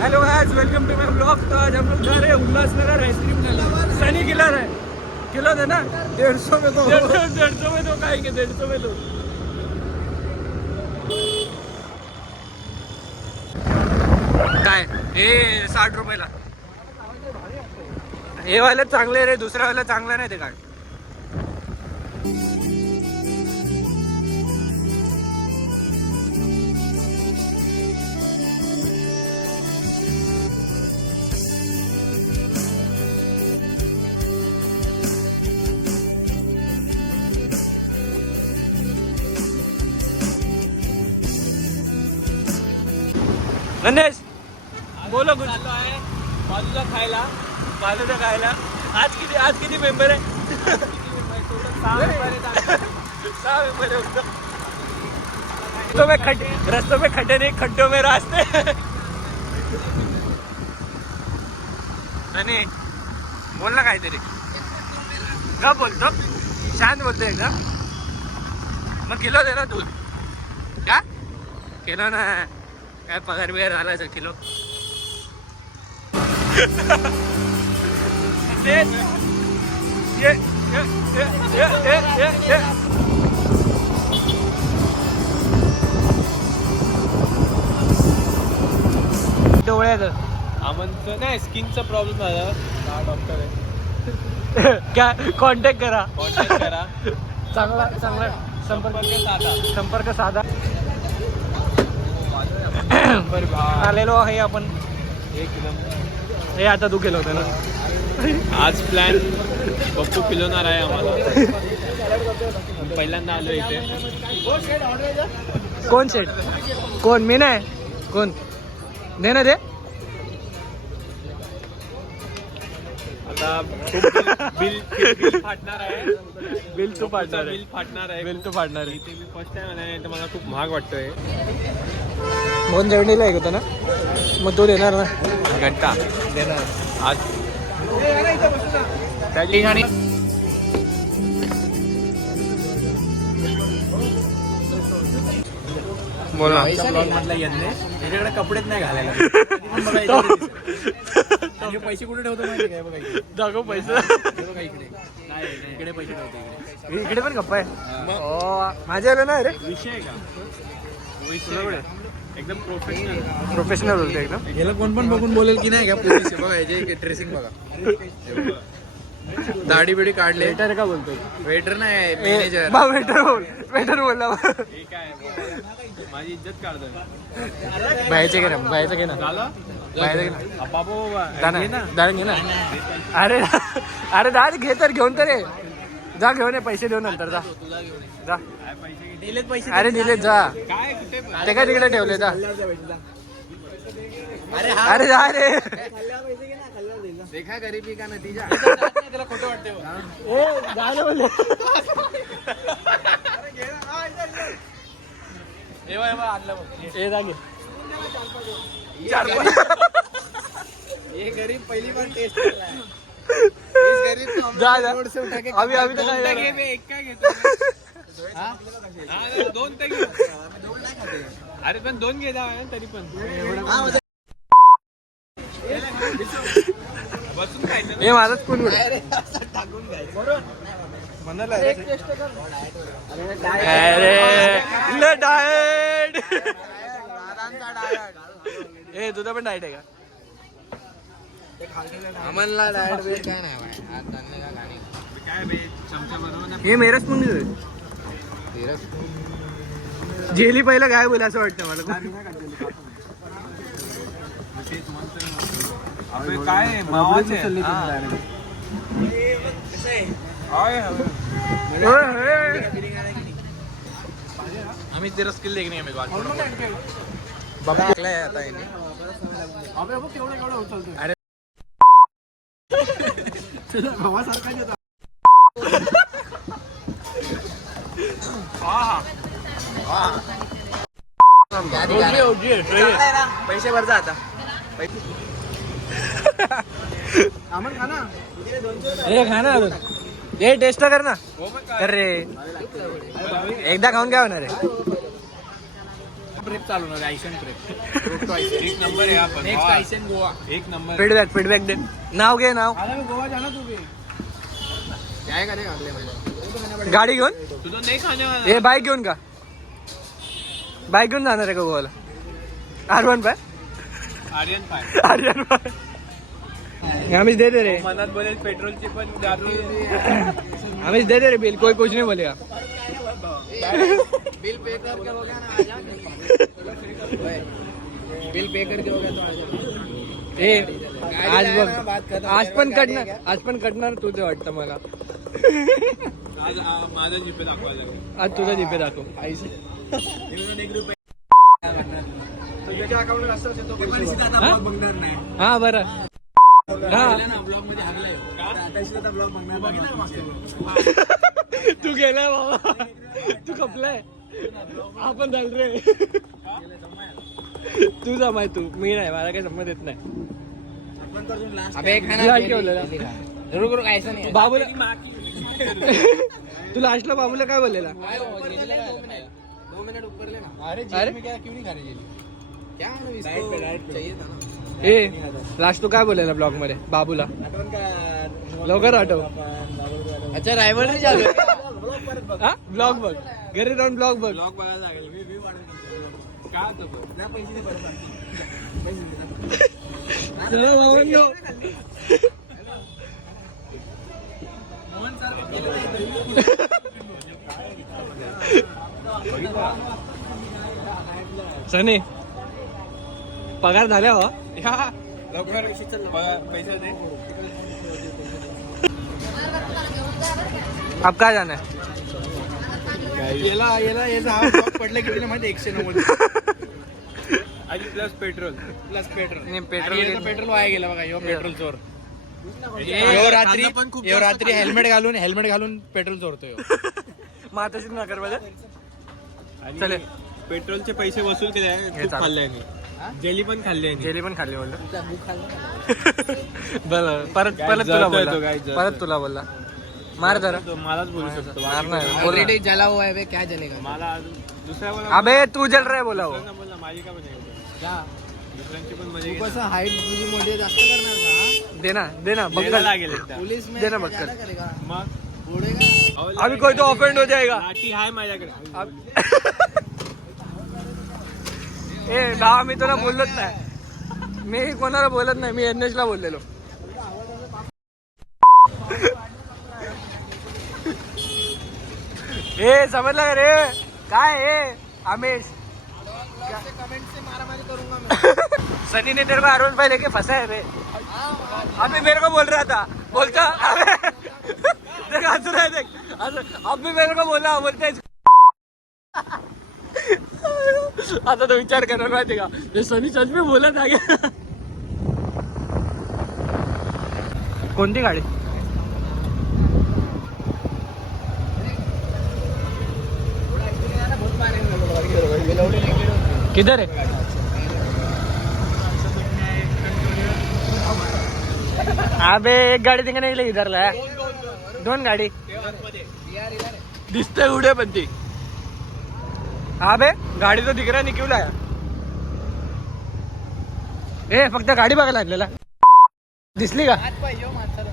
Hello guys, welcome to my blog. तो आज हम लोग जा रहे हैं उल्लासनगर आइसक्रीम खाने। सनी खिला रहा है, किलो देना 150 में। तो 150 में तो खाएंगे, 150 में तो। काय हे 60 रुपयाला। हे वाला चांगले रे, दुसरा वाला चांगला नाही ते काय. गणेश बोलो कुछ. आहे बाजूला खायला, बाजूला खायला. आज किती मेंबर आहे? 6 मेंबर है. रस्तों में खड्डे नहीं, खड्डों में रास्ते. आणि बोल ना काहीतरी. का बोलतो? शांत बोलतोय का? मग किलो दे ना दूध. क्या किलो ना? काय पगार बिगार झाला असेल किलो. डोळ्यात आमचं नाही, स्किनचा प्रॉब्लेम झाला. डॉक्टर आहे. काय कॉन्टॅक्ट करा. चांगला संपर्क साधा. आलेलो आहे आपण. हे आता तू केलं होतं ना. आज प्लॅन पप्पू खिलवणार आहे आम्हाला. पहिल्यांदा आलो इथे. कोण सेट? कोण? मी नाही. कोण दे ना दे. आता बिल फाटणार आहे. बिल तू फाडणार आहे. बिल फाटणार आहे. बिल तू फाडणार आहे. इथे मी फर्स्ट टाइम आला आहे, तर मला खूप महाग वाटतोय. 270 एक होता ना, मग तो देणार ना. घंटा देणार आज त्या ठिकाणी. बोला. त्याच्याकडे कपडेच नाही घालायला. पैसे कुठे ठेवतो माहिती काय? बघा दाखव पैसे. इकडे पैसे ठेवतो. इकडे पण गप्पा आहे. माझ्या आलं ना रे. विषय आहे का? विषय एकदम प्रोफेशनल बोलते एकदम. याला कोण पण बघून बोलेल की नाही का पोलीस बघा, याचे ड्रेसिंग बघा. दाढी बिडी काढले. वेटर का बोलतोय? वेटर नाही, मॅनेजर. वेटर बोलला. हे काय माझी इज्जत काढतोय. बाहेरचे घे ना, बाहेरचं घे ना. झालं बाहेर घे ना. बाबू दादा घे ना. अरे दादा घे तर, घेऊन तर ये. जा घेऊन ये, पैसे देऊ नंतर. जा. पैसे. अरे दिलेत, जा. काय कुठे ते काय तिकडे ठेवले. जा. अरे जा रे. देखा गरीबी का नतीजा. त्याला खोटं वाटते. ये गरीब पहली बार टेस्ट कर रहा है. इस गरीब को हम जा. रोड से उठा के अभी तो घे बे, एक काय घेतो? दोन तर घे. अरे पण 2 घे जावा तरी पण. बसून खायचं. हे माझाच कोण टाकून घ्यायचं. अरे डाएट. ए तुझा पण डाएट आहे का? आम्हाला डायट वेट काय नाही भाई. आज चालले का गाणी. काय बे, चमचा बनवून हे मेरा स्पून जेली पहिलं काय बोल असं वाटतं मला. काय मावाचे. आम्ही तेरा स्किल देखणे आम्ही बाबा आता येणे. अरे पैसे भरता आता. हे खा ना. हे टेस्ट कर ना. अरे एकदा खाऊन काय होणार आहे? प्रेप चालू ना आयशन प्रेप एक नंबर आहे आपण नेक्स्ट आयशन गोवा एक नंबर फीडबॅक दे. नाव घे नाव. आता मी गोवा जाणार तू काय का नाही गाडी घेऊन तुझं नाही खाणे हे बाईक घेऊन का बाईक घेऊन जाणार आहे का गोवाला. R1 पाय आर्यन पाय आर्यन पाय हमें दे दे रे. मनात बोलेल पेट्रोलची पण दारू हमें दे दे रे बिल. कोई कुछ नहीं बोलेगा. बिल पे करके हो गया ना बिल पे करके हो गया तो ए आज बघ आज पण कटणार तुझं वाटतं मला. आज माझा जीपे दाखवायला लागेल. आज तुझा जीपे दाखव. हा बरं हा तू गेलाय बाबा तू खपलाय. आपण झाल रे तू जमाय तू मी नाही मला काही संमत येत नाही. रुक रुक ऐसा नहीं बाबूला तू लास्टला बाबूला काय बोललेला. 2 मिनट ऊपर लेना. अरे अरे में क्या क्यों नहीं खा रहे जेली क्या इसको चाहिए था ना. ए लास्ट तू काय बोललेला ब्लॉग मध्ये बाबूला. लवकर आठव. अच्छा रायव्हलरी चालू हा ब्लॉग बघ घरी जाऊन ब्लॉग बघ. ब्लॉग बघायला लागेल मी काय होतं चला भावांनो. सनी पगार झाल्या हो. लवकर पैसे दे. अब काय जाणार आहे. पडलं किती माहिती 190 आणि प्लस पेट्रोल नाही, पेट्रोल वाया गेला बघा यो पेट्रोल चोर. पण खूप यो रात्री हेल्मेट घालून पेट्रोल चोरतोय. माताशी नगर मध्ये आणि चले. पेट्रोलचे पैसे वसूल केले आहे. खूप चालेल. खाल्ले आहे जेली पण खाल्ली आहे जेली पण खाल्ली बोललो. बरं परत काय परत तुला जळतोय बोलला तो, काय जळतोय. परत तुला बोलला. मार जरा. तो मलाच बोलू शकतो मार नाही. बोला. ऑलरेडी जला हुआ है बे क्या जलेगा. मला दुसऱ्या अबे तू जल रे बोला हो. बोलला माझी का म्हणजे क्या दुसऱ्यांची पण मजा तू घेणार. कसं हाईट तुझी मोठी आहे, जास्त करणार का. दे ना द्यायला बक्कल. लागेल एकदा. पुलिस में दे ना क्या बक्कल. करेगा मग उड़ेगा. अभी कोई तो ऑफेंड हो जाएगा. लाठी आहे माझ्याकडे. ए दहा मी तुला बोललोच नाही. मी कोणाला बोलत नाही. मी NH ला बोललेलो. ए समजला का रे काय हे आमिष. कमेंट से मारामारी करूंगा मैं. सनी ने तेरे को R1 पे लेके फंसा है रे. अभी मेरे को बोल रहा था बोलता अबे देख हंस रहा है देख. अब भी मेरे को बोला बोलते आता तो विचार करणार माहिती का ते सनी सच मी बोलत आहे. कोणती गाडी. किधर है. अबे एक गाडी तिकडे निघली इधरला. दोन गाडी दिसतंय उडे पण ती. अबे गाडी तो दिख रहा निकला है. ए फक्त गाडी बघायला लागलेला दिसली का. हात पाहिजे हो माणसाला.